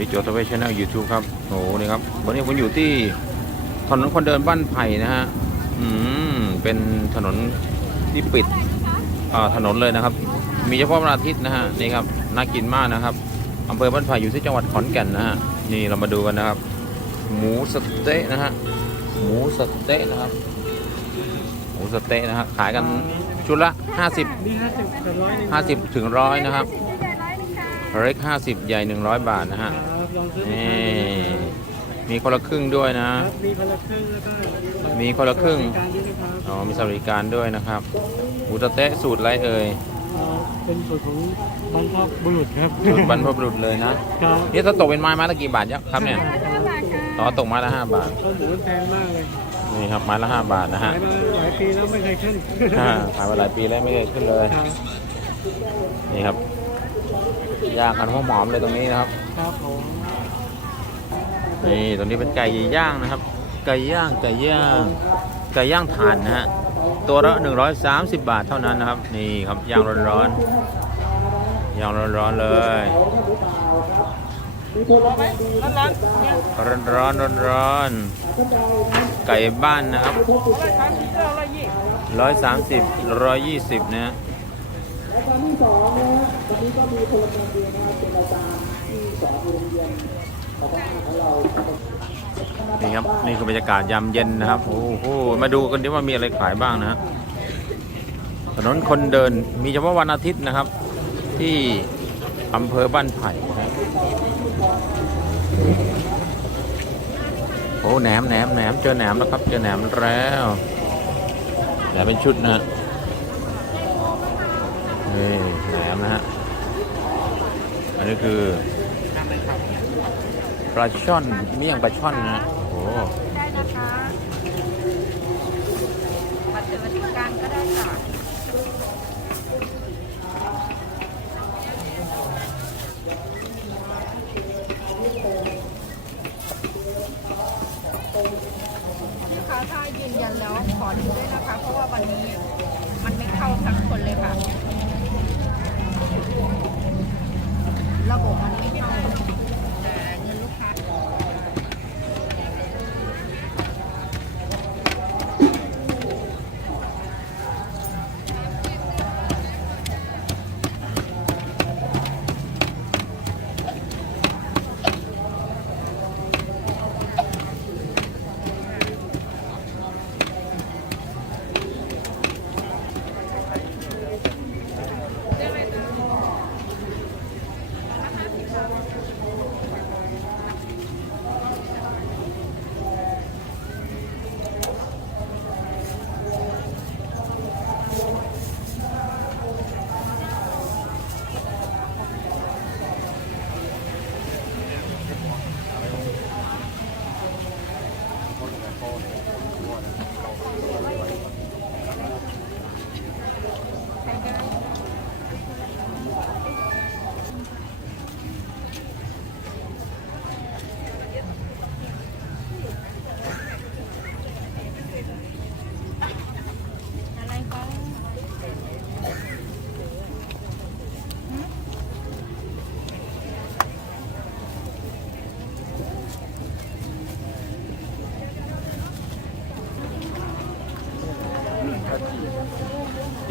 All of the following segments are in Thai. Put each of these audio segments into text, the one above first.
นี่โจทเวชแนลยูทูบครับโอ้โหนี่ครับวันนี้ผมอยู่ที่ถนนคนเดินบ้านไผ่นะฮะอืมเป็นถนนที่ปิดถนนเลยนะครับ มีเฉพาะวันอาทิตย์นะฮะนี่ครับน่ากินมากนะครับอำเภอบ้านไผ่อยู่ที่จังหวัดขอนแก่นนะฮะนี่เรามาดูกันนะครับ หมูสเต๊ะนะฮะหมูสเต๊ะนะครับหมูสเต๊ะนะฮะขายกันชุดละ 50นี่ห้าสิบกับร้อยหนึ่ง50 ถึงร้อยนะครับเล็ก50 ใหญ่ 100 บาทนะฮะ ครับลองซื้อนี่มีคนละครึ่งด้วยนะ ครับมีคนละครึ่งแล้วก็มีคนละครึ่งการด้วยนะครับอ๋อมีสวัสดิการด้วยนะครับหมูสะเต๊ะสูตรอะไรเอ่ยเอ่อเป็นส่วนของบางพอกบุรุษครับสูตรบรรพบุรุษเลยนะ ครับนี่ถ้าตกเป็นไม้ไม้ละกี่บาทเนี่ยครับเนี่ยต่อตกไม้ละ5บาทข้าวหมูมันแพงมากเลยนี่ครับไม้ละ5บาทนะฮะขายมาหลายปีแล้วไม่เคยขึ้นอ่าขายมาหลายปีแล้วไม่เคยขึ้นเลย ครับนี่ครับย่างกันหอมๆเลยตรงนี้นะครับ ครับผม นี่ตรงนี้เป็นไก่ย่างนะครับ ไก่ย่างไก่ย่างไก่ย่างถ่านนะฮะตัวละ130 บาทเท่านั้นนะครับ นี่ครับย่างร้อนๆย่างร้อนๆเลยร้อนร้อนร้อนร้อนไก่บ้านนะครับร้อยสามสิบร้อยยี่สิบนะฮะนี่ครับนี่ นี่ครับนี่คือบรรยากาศยามเย็นนะครับโอ้โหมาดูกันดิว่ามีอะไรขายบ้างนะฮะถนนคนเดินมีเฉพาะวันอาทิตย์นะครับ ที่อำเภอบ้านไผ่โอ้แหนมแหนมแหนมเจอแหนมแล้วครับเจอแหนมแล้วแหนมเป็นชุดนะฮะนี่แหนมนะฮะอันนี้คือ ปลาช่อนเมี่ยงปลาช่อนนะฮะโอ้โหได้นะคะบัตรสวัสดิการก็ได้ค่ะลูกค้าถ้ายืนยันแล้วขอดูด้วยนะคะ เพราะว่าวันนี้มันไม่เข้าทั้งคนเลยค่ะ ระบบมัน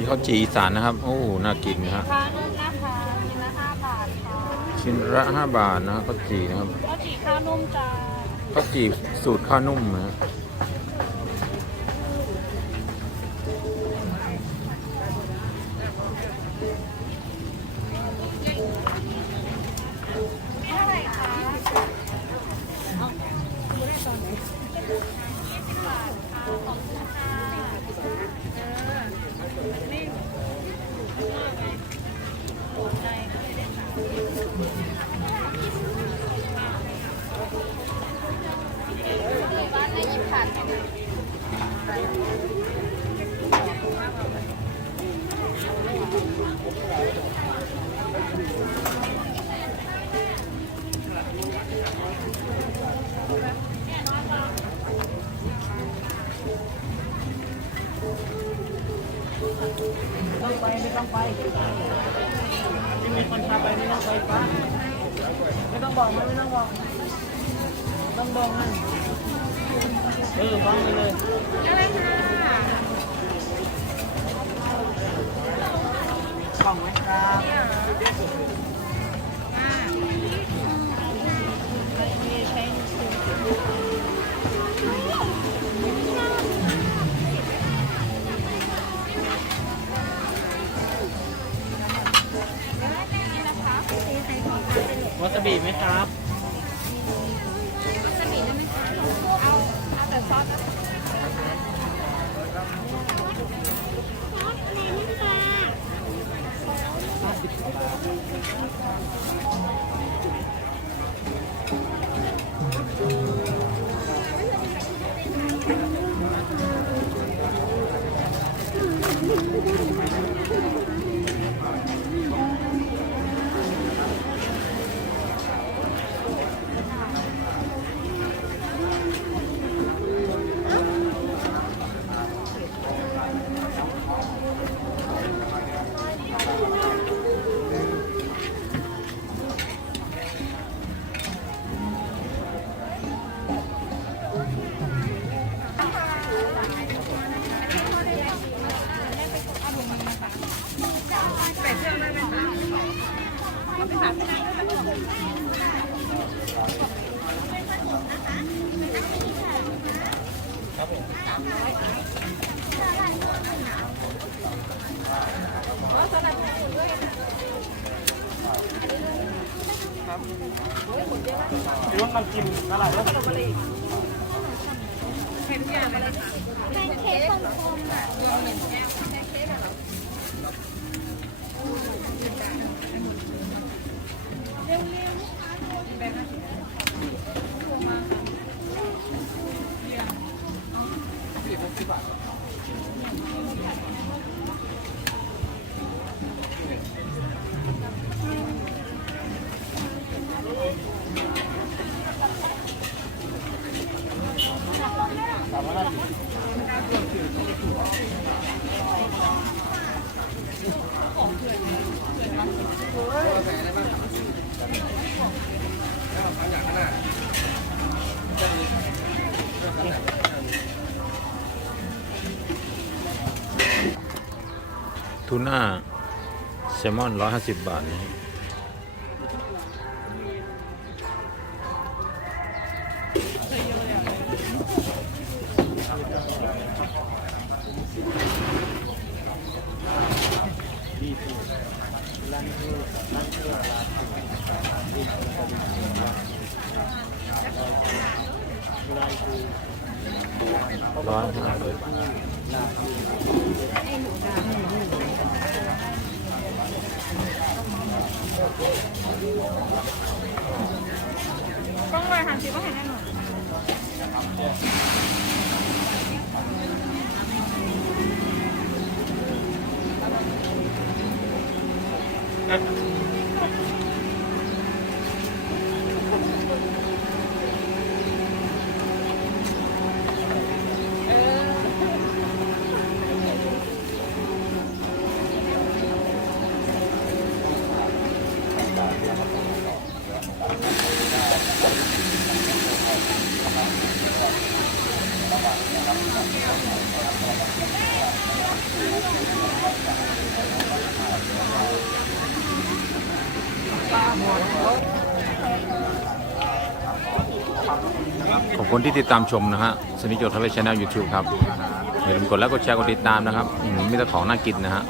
ขาวจีอีสานนะครับ โอ้น่ากินนะฮะคานึ่งนะคะชิ้นละห้าบาทค่ะชิ้นละห้าบาทนะฮะข้าวจีนะครับก็จีข้าวนุ่มจ้าข้าวจีสูตรข้าวนุ่มนะฮะ ต้องไปไม่ต้องไปไม่มีคนพาไปไม่ต้องไปป้าไม่ต้องบอกไม่ต้องบอกต้องบอกมัน เออฟังไปเลยอะไรค่ะกล่องไหมครับเนี่ยอ่ามีใช้นี่นะคะวาซาบิไหมครับ เอาแต่ซอสนะใรือว่ามันกินอะไรแล้วสตรอเบอรี่เค็มเยอะไหมล่ะคะแพนเค้กคมๆอะรวมหนึ่งแก้วแพนเค้กเหรอเร็วๆนะคะแบบนั้นโทรมาค่ะ ทูน่าแซลมอนร้อยห้าสิบบาทนะฮะ ร้อยห้าสิบต้องเลยทานซิก็เห็นแน่นอน ขอบคุณที่ติดตามชมนะฮะสนิจโจทะเลชแนลยูทูบครับอย่าลืมกดไลค์กดแชร์กดติดตามนะครับมมีแต่ของน่ากินนะฮะ